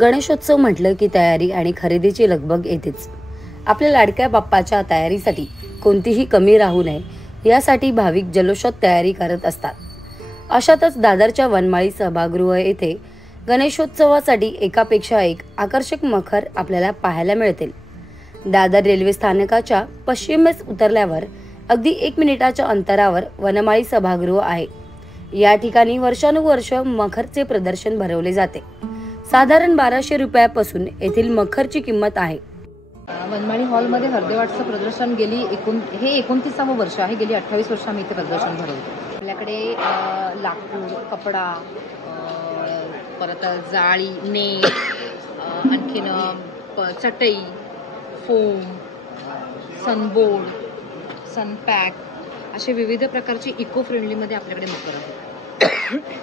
गणेशोत्सव म्हटलं की तयारी आणि खरेदीची लगबग येतेच। आपल्या लाडक्या बाप्पाच्या तयारीसाठी कोणतीही कमी राहू नये यासाठी भाविक जल्लोषात तयारी करत असतात। अशातच दादरच्या वनमाळी सभागृह येथे गणेशोत्सवासाठी एकापेक्षा एक आकर्षक मखर आपल्याला पाहायला मिळतील। दादर रेल्वे स्थानकाच्या पश्चिमेस उतरल्यावर अगदी 1 मिनिटाच्या अंतरावर वनमाळी सभागृह आहे। या ठिकाणी वर्षानुवर्ष मखरचे प्रदर्शन भरवले जाते। साधारण 1200 रुपयापासून येथील मखरची किंमत आहे। वनमाळी हॉलमध्ये हरदेवाटचं प्रदर्शन हे 29वे वर्ष आहे। गेली 28 वर्ष आम्ही इथे प्रदर्शन भरवतो। आपल्याकडे लाकूड, कपडा, परत जाळी, नेट, आणखीन चटई, फोम, सनबोर्ड, सनपॅक असे विविध प्रकारचे इको फ्रेंडलीमध्ये आपल्याकडे मकर आहेत।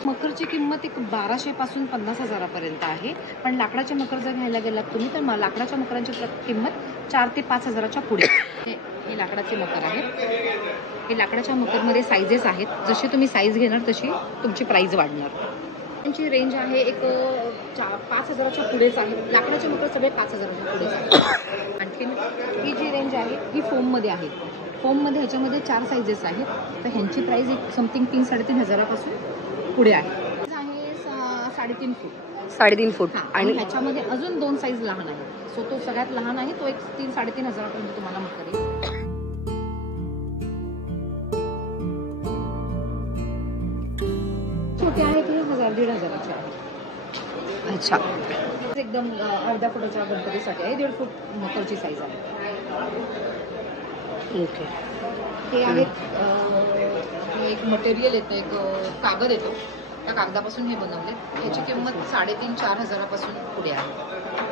मकरची किंमत 1200 पासून 50,000 पर्यंत आहे। पण लाकडाचे मकर जर घ्यायला गेलात तुम्ही तर लाकडाच्या मकरांची किंमत 4 ते 5,000च्या पुढे। हे लाकडाचे मकर आहेत। हे लाकडाच्या मकरमध्ये साइजेस आहेत। जशी तुम्ही साईज घेणार तशी तुमची प्राइस वाढणार। त्यांची रेंज आहे 5,000च्या पुढेच आहे। लाकडाचे मकर सगळे 5,000च्या पुढेच आहेत। आणखीन ही जी रेंज आहे ही फोममध्ये आहे। फोममध्ये ह्याच्यामध्ये 4 साइजेस आहेत। तर ह्यांची प्राइस समथिंग 3-3.5 पासून पुढे आहे। 3.5 फूट 3.5 फूट आणि ह्याच्यामध्ये अजून 2 साइज लहान आहे। सो तो सगळ्यात लहान आहे तो 3-3.5 पर्यंत तुम्हाला मकर येईल। छोटे आहे ते 1,000-1,500चे आहे। अच्छा, एकदम अर्ध्या फुटाच्या गणपतीसाठी आहे। 1.5 फूट मकरची साईज आहे। ओके, हे आहेत एक मटेरियल येतं, एक कागद येतो। त्या कागदापासून हे बनवले। याची किंमत 3.5-4,000 पासून पुढे आहे।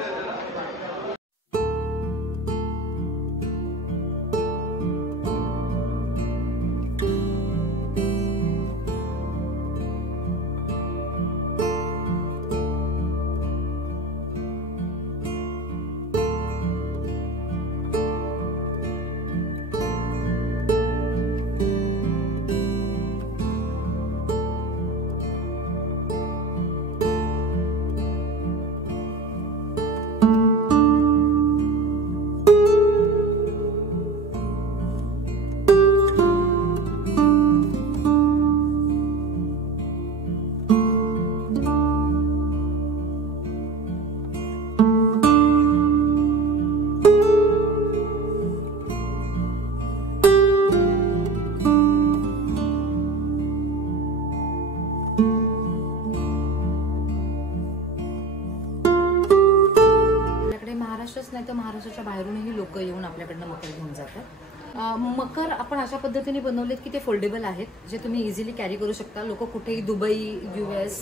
नाही तर महाराष्ट्राच्या बाहेरूनही लोक येऊन आपल्याकडनं मकर घेऊन जातात। मकर आपण अशा पद्धतीने बनवलेत की ते फोल्डेबल आहेत, जे तुम्ही इझिली कॅरी करू शकता। लोक कुठेही दुबई, US,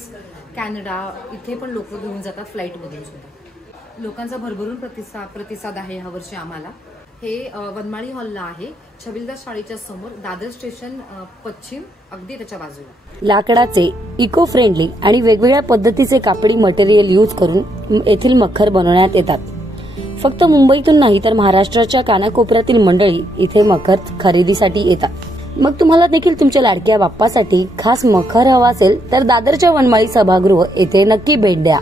कॅनडा इथे पण लोक घेऊन जातात फ्लाईटमधून सुद्धा। लोकांचा भरभरून प्रतिसाद आहे ह्या वर्षी आम्हाला। हे वनमाळी हॉलला आहे, छबिलदास शाळेच्या समोर, दादर स्टेशन पश्चिम, अगदी त्याच्या बाजूला। लाकडाचे इको फ्रेंडली आणि वेगवेगळ्या पद्धतीचे कापडी मटेरियल यूज करून येथील मखर बनवण्यात येतात। फक्त मुंबईतून नाही तर महाराष्ट्राच्या कानाकोपऱ्यातील मंडळी इथे मखर खरेदीसाठी येतात। मग तुम्हाला देखील तुमच्या लाडक्या बाप्पासाठी खास मखर हवा असेल तर दादरच्या वनमाळी सभागृह येथे नक्की भेट द्या।